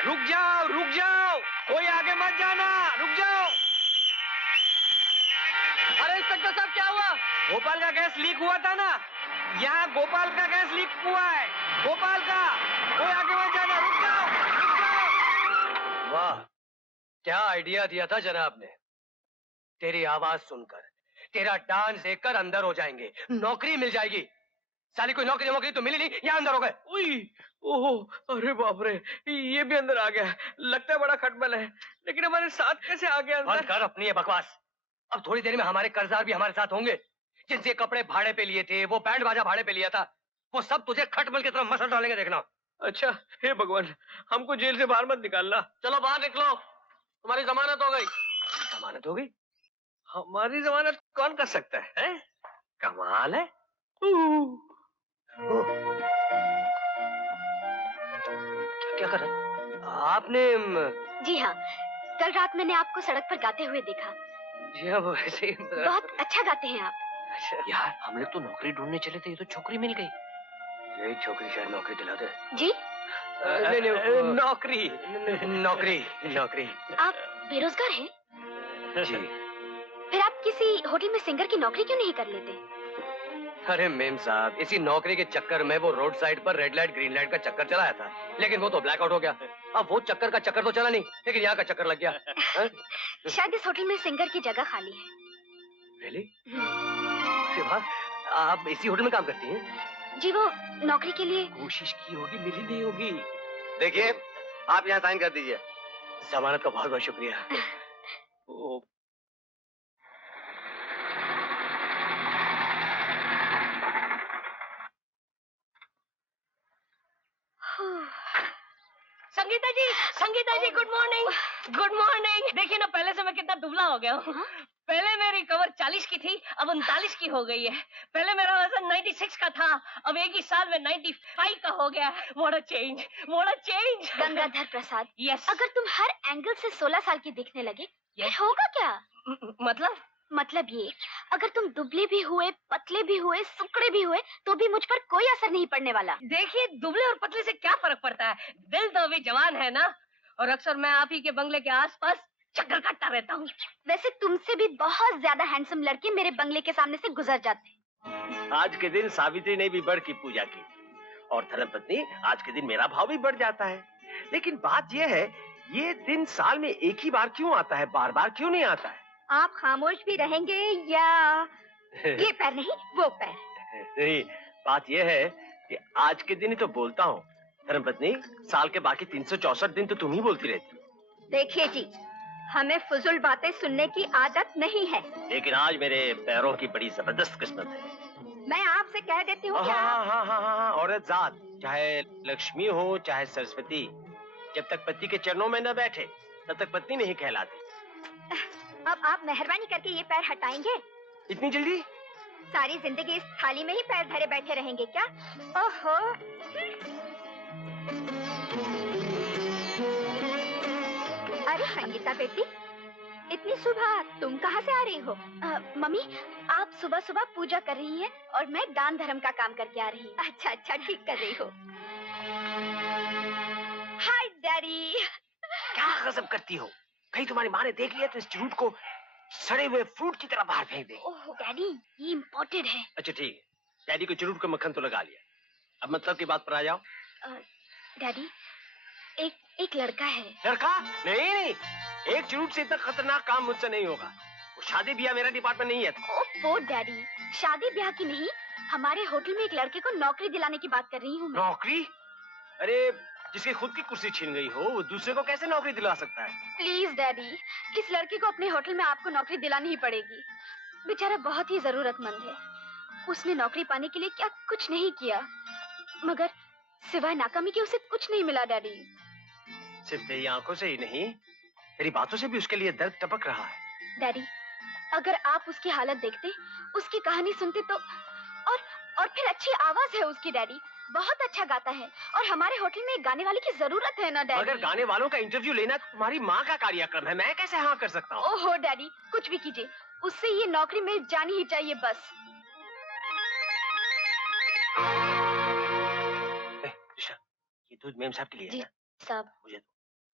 रुक जाओ, कोई आगे मत जाना, रुक जाओ। अरे इंस्पेक्टर साहब, क्या हुआ? भोपाल का गैस लीक हुआ था ना, यहाँ भोपाल का गैस लीक हुआ है, भोपाल का। कोई आगे मत जाना, रुक जाओ, रुक जाओ। वाह, क्या आइडिया दिया था जनाब ने। तेरी आवाज सुनकर, तेरा डांस देखकर अंदर हो जाएंगे, नौकरी मिल जाएगी। साली कोई नौकरी वोकरी तो मिली नहीं, यहाँ अंदर हो गए। ओहो, अरे बाप रे, ये भी अंदर आ गया। लगता है बड़ा खटमल है, लेकिन हमारे साथ कैसे आ गया अंदर? बंद कर अपनी ये बकवास। अब थोड़ी देर में हमारे कर्जदार भी हमारे साथ होंगे, जिनसे कपड़े भाड़े पे लिए थे, वो बैंड बाजा भाड़े पे लिया था, वो सब तुझे खटमल की तरफ मसल डालेंगे, देखना। अच्छा, हे भगवान, हमको जेल से बाहर मत निकालना। चलो बाहर निकलो, तुम्हारी जमानत हो गई। जमानत हो गई? हमारी जमानत कौन कर सकता है? कमाल है। क्या कर रहा? आपने जी हाँ, कल रात मैंने आपको सड़क पर गाते हुए देखा। जी हाँ, वो ऐसे ही बहुत अच्छा गाते हैं आप। अच्छा। यार, हम लोग तो नौकरी ढूंढने चले थे, ये तो छोकरी मिल गई। यही छोकरी शायद नौकरी दिला दे। जी? नहीं, नौकरी नौकरी नौकरी। आप बेरोजगार हैं? जी। फिर आप किसी होटल में सिंगर की नौकरी क्यों नहीं कर लेते? अरे मेम साहब, इसी नौकरी के चक्कर में वो रोड साइड पर रेड लाइट ग्रीन लाइट का चक्कर चलाया था, लेकिन वो तो ब्लैकआउट हो गया। अब वो चक्कर का चक्कर तो चला नहीं, लेकिन यहाँ का चक्कर लग गया। शायद इस होटल में सिंगर की जगह खाली है। Really? अरे वाह, आप इसी होटल में काम करती हैं? जी, वो नौकरी के लिए कोशिश की होगी, मिली नहीं होगी। देखिए, आप यहाँ साइन कर दीजिए। जमानत का बहुत बहुत शुक्रिया। ओ, संगीता जी, गुड मॉर्निंग। Good morning. देखिए ना, पहले से मैं कितना दुबला हो गया हूँ। पहले मेरी कमर 40 की थी, अब 39 की हो गई है। पहले मेरा वजन 96 का था, अब एक ही साल में 95 का हो गया। What a change, what a change। Gangadhar Prasad, yes. अगर तुम हर एंगल से 16 साल की दिखने लगे, फिर होगा क्या? मतलब ये, अगर तुम दुबले भी हुए, पतले भी हुए, सुकड़े भी हुए, तो भी मुझ पर कोई असर नहीं पड़ने वाला। देखिए, दुबले और पतले से क्या फर्क पड़ता है, दिल तो अभी जवान है ना। और अक्सर मैं आप ही के बंगले के आसपास चक्कर काटता रहता हूँ। वैसे तुमसे भी बहुत ज्यादा हैंडसम लड़के मेरे बंगले के सामने से गुजर जाते। आज के दिन सावित्री ने भी बड़ की पूजा की और धर्मपत्नी, आज के दिन मेरा भाव भी बढ़ जाता है। लेकिन बात यह है, ये दिन साल में एक ही बार क्यों आता है, बार बार क्यों नहीं आता है? आप खामोश भी रहेंगे या ये पैर नहीं वो पैर? नहीं, बात यह है कि आज के दिन ही तो बोलता हूँ। धर्मपत्नी, साल के बाकी 364 दिन तो तुम ही बोलती रहती हो। देखिए जी, हमें फुजुल बातें सुनने की आदत नहीं है। लेकिन आज मेरे पैरों की बड़ी जबरदस्त किस्मत है। मैं आपसे कह देती हूँ कि हाँ, औरत जात, चाहे लक्ष्मी हो चाहे सरस्वती, जब तक पति के चरणों में न बैठे तब तक पत्नी नहीं कहलाती। अब आप मेहरबानी करके ये पैर हटाएंगे? इतनी जल्दी? सारी जिंदगी इस थाली में ही पैर धरे बैठे रहेंगे क्या? ओहो। अरे संगीता बेटी, इतनी सुबह तुम कहाँ से आ रही हो? मम्मी, आप सुबह सुबह पूजा कर रही हैं और मैं दान धर्म का काम करके आ रही हूँ। अच्छा, ठीक कर रही हो। हाय डैडी। क्या गजब करती हो? कहीं तुम्हारी माँ ने देख लिया तो इस झूठ को सड़े हुए फ्रूट की तरह बाहर फेंक दे। ओह डैडी, ये इम्पोर्टेड है। अच्छा ठीक है, डैडी को चुरूट का मक्खन तो लगा लिया, अब मतलब की बात पर आ जाओ। डैडी, एक लड़का है। लड़का? नहीं, एक चुरूट से इतना खतरनाक काम मुझसे नहीं होगा। वो शादी ब्याह मेरा डिपार्टमेंट नहीं है। ओह डैडी, शादी ब्याह की नहीं, हमारे होटल में एक लड़के को नौकरी दिलाने की बात कर रही हूँ। नौकरी? अरे, जिसकी खुद की कुर्सी छीन गई हो, वो दूसरे को कैसे नौकरी दिला सकता है? प्लीज डैडी, इस लड़के को अपने होटल में आपको नौकरी दिलानी ही पड़ेगी। बेचारा बहुत ही जरूरतमंद है। उसने नौकरी पाने के लिए क्या कुछ नहीं किया, मगर सिवाय नाकामी के उसे कुछ नहीं मिला डैडी। सिर्फ तेरी आंखों से ही नहीं, तेरी बातों से भी उसके लिए दर्द टपक रहा है। डैडी, अगर आप उसकी हालत देखते, उसकी कहानी सुनते तो, और फिर अच्छी आवाज है उसकी डैडी, बहुत अच्छा गाता है और हमारे होटल में एक गाने वाले की जरूरत है ना डैडी। मगर गाने वालों का इंटरव्यू लेना तुम्हारी माँ का कार्यक्रम है, मैं कैसे हाँ कर सकता हूँ? ओहो डैडी, कुछ भी कीजिए, उससे ये नौकरी मिल जानी ही चाहिए बस। ये दूध मेम साहब के लिए है जी ना? साहब। मुझे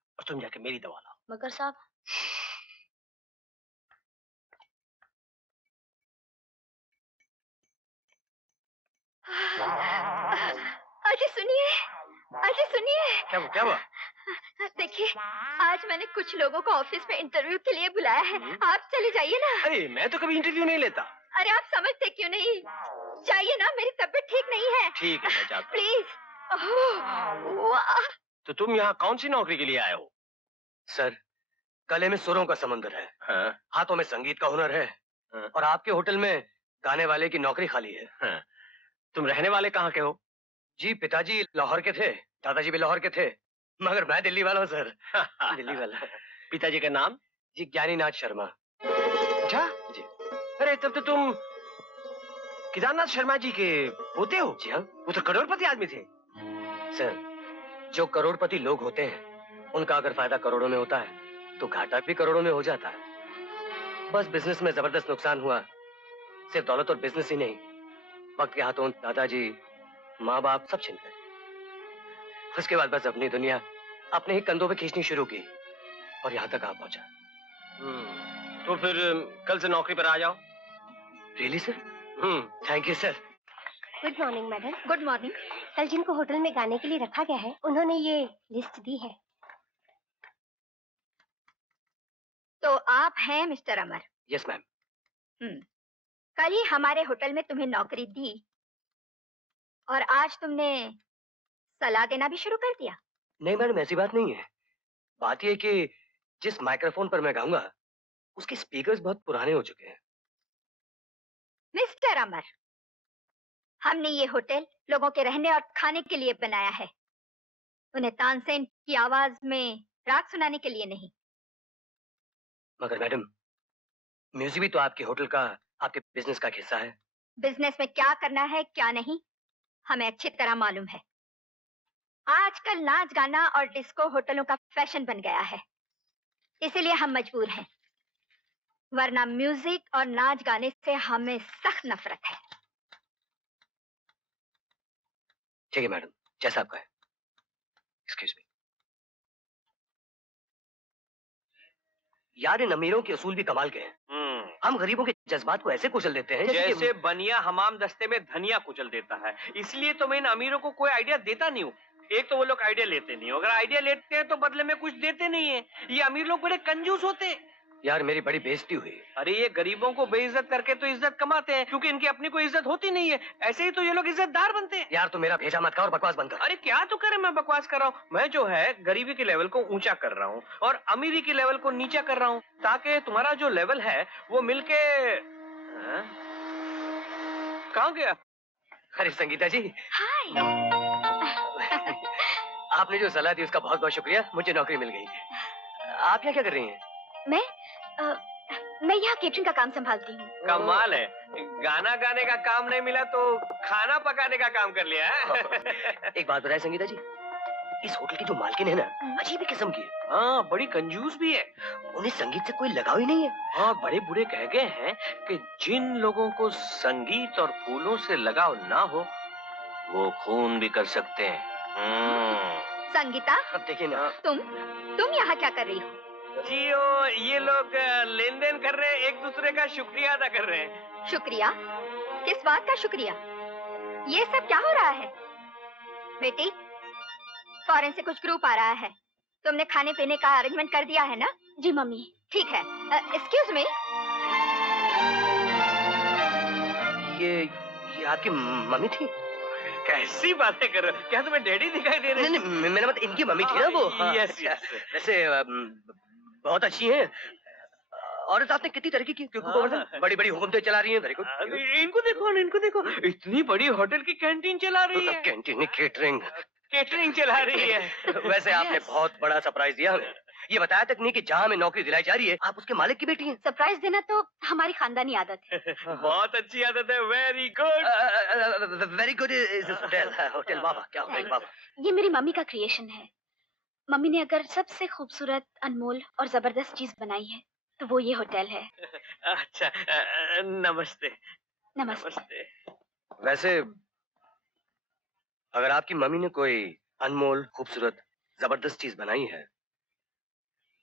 और तुम जाके मेरी दवा लाओ। मगर साहब, अजय सुनिए, अजय सुनिए। क्या हुआ? देखिए, आज मैंने कुछ लोगों को ऑफिस में इंटरव्यू के लिए बुलाया है। आप चले जाइए ना। अरे मैं तो कभी इंटरव्यू नहीं लेता। अरे आप समझते क्यों नहीं? जाइए ना, मेरी तबीयत ठीक नहीं है। ठीक है, मैं जाता हूँ। प्लीज। वाह। तो तुम यहाँ कौन सी नौकरी के लिए आए हो? सर, गले में सुरों का समंदर है, हाँ, हाथों में संगीत का हुनर है, हाँ। और आपके होटल में गाने वाले की नौकरी खाली है। हाँ। तुम रहने वाले कहाँ के हो? जी पिताजी लाहौर के थे, दादाजी भी लाहौर के थे, मगर मैं दिल्ली वाला हूँ सर। दिल्ली वाला। पिताजी का नाम? जी ज्ञानीनाथ शर्मा। अच्छा जी। अरे तब तो तुम केदारनाथ शर्मा जी के पोते हो। जी हाँ वो तो करोड़पति आदमी थे। सर, जो करोड़पति लोग होते हैं उनका अगर फायदा करोड़ों में होता है तो घाटा भी करोड़ों में हो जाता है। बस बिजनेस में जबरदस्त नुकसान हुआ। सिर्फ दौलत और बिजनेस ही नहीं, वक्त के हाथों दादाजी, माँ बाप सब छिन गए। उसके बाद बस अपनी दुनिया अपने ही कंधों पे खींचनी शुरू की और यहाँ तक आ पहुंचा। तो फिर कल से नौकरी पर आ जाओ। Really sir? Thank you sir. Good morning madam. Good morning. कल जिनको होटल में गाने के लिए रखा गया है उन्होंने ये लिस्ट दी है। तो आप हैं मिस्टर अमर? Yes ma'am. कल ही हमारे होटल में तुम्हें नौकरी दी और आज तुमने सलाह देना भी शुरू कर दिया। नहीं मैडम, ऐसी बात नहीं है। बात यह है कि जिस माइक्रोफोन पर मैं गाऊंगा उसके स्पीकर्स बहुत पुराने हो चुके हैं। मिस्टर अमर, हमने ये होटल लोगों के रहने और खाने के लिए बनाया है, उन्हें तानसेन की आवाज में राग सुनाने के लिए नहीं। मगर मैडम, म्यूजिक भी तो आपके होटल का, आपके बिजनेस का हिस्सा है। बिजनेस में क्या करना है क्या नहीं हमें अच्छी तरह मालूम है। आजकल नाच गाना और डिस्को होटलों का फैशन बन गया है, इसीलिए हम मजबूर हैं, वरना म्यूजिक और नाच गाने से हमें सख्त नफरत है। ठीक है मैडम, जैसा आपका है। Excuse me. यार इन अमीरों के असूल भी कमाल के हैं। हम गरीबों के जज्बात को ऐसे कुचल देते हैं जैसे बनिया हमाम दस्ते में धनिया कुचल देता है। इसलिए तो मैं इन अमीरों को कोई आइडिया देता नहीं हूँ। एक तो वो लोग आइडिया लेते नहीं, अगर आइडिया लेते हैं तो बदले में कुछ देते नहीं है। ये अमीर लोग बड़े कंजूस होते हैं। यार मेरी बड़ी बेइज्जती हुई। अरे ये गरीबों को बेइज्जत करके तो इज्जत कमाते हैं, क्योंकि इनकी अपनी कोई इज्जत होती नहीं है। ऐसे ही तो ये लोग इज्जतदार बनते हैं। यार तू मेरा भेजा मत कर और बकवास बंद कर। अरे क्या तो करे, मैं बकवास कर रहा हूँ। मैं जो है गरीबी के लेवल को ऊंचा कर रहा हूँ और अमीरी के लेवल को नीचा कर रहा हूँ, ताकि तुम्हारा जो लेवल है वो मिलके कहाँ गया? अरे संगीता जी, हाय। आपने जो सलाह दी उसका बहुत बहुत शुक्रिया, मुझे नौकरी मिल गई। आप यहाँ क्या कर रही हैं? मैं यहाँ केटरिंग का काम संभालती हूँ। कमाल है, गाना गाने का काम नहीं मिला तो खाना पकाने का काम कर लिया है। एक बात बताएं संगीता जी, इस होटल की जो मालकिन है ना, अजीब ही किस्म की है। हाँ, बड़ी कंजूस भी है। उन्हें संगीत से कोई लगाव ही नहीं है। हाँ, बड़े बूढ़े कह गए हैं कि जिन लोगों को संगीत और फूलों से लगाव ना हो वो खून भी कर सकते हैं। संगीता, अब देखिए ना, तुम यहाँ क्या कर रही हो? जियो, ये लोग लेन देन कर रहे हैं, एक दूसरे का शुक्रिया अदा कर रहे हैं। शुक्रिया? किस बात का शुक्रिया? ये सब क्या हो रहा है? बेटी, फॉरेन से कुछ ग्रुप आ रहा है, तुमने खाने पीने का अरेंजमेंट कर दिया है ना? जी मम्मी। ठीक है। Excuse me. ये आपकी मम्मी थी? कैसी बातें कर रहे हो? क्या तुम्हें डैडी दिखाई दे रहे हैं? नहीं, मैंने मतलब इनकी मम्मी थी ना वो। हाँ, यस यस। वैसे बहुत अच्छी हैं। औरत आपने कितनी तरक्की की, क्योंकि बड़ी बड़ी हुकूमतें चला रही हैं। Very good. इनको देखो, इनको देखो, इतनी बड़ी होटल की कैंटीन चला रही है। कैंटीन, केटरिंग, केटरिंग चला रही है। वैसे आपने बहुत बड़ा सरप्राइज दिया हमें। ये बताया तक नहीं कि जहाँ हमें नौकरी दिलाई जा रही है आप उसके मालिक की बेटी हैं। सरप्राइज देना तो हमारी खानदानी आदत है। बहुत अच्छी आदत है। Very good, very good. Hotel बाबा, क्या होटल बाबा? ये मेरी मम्मी का क्रिएशन है। मम्मी ने अगर सबसे खूबसूरत, अनमोल और जबरदस्त चीज बनाई है तो वो ये होटल है। अच्छा, नमस्ते। नमस्ते। वैसे अगर आपकी मम्मी ने कोई अनमोल, खूबसूरत, जबरदस्त चीज बनाई है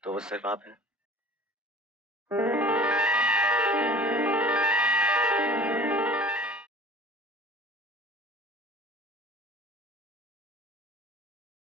तो वो सिर्फ आप हैं।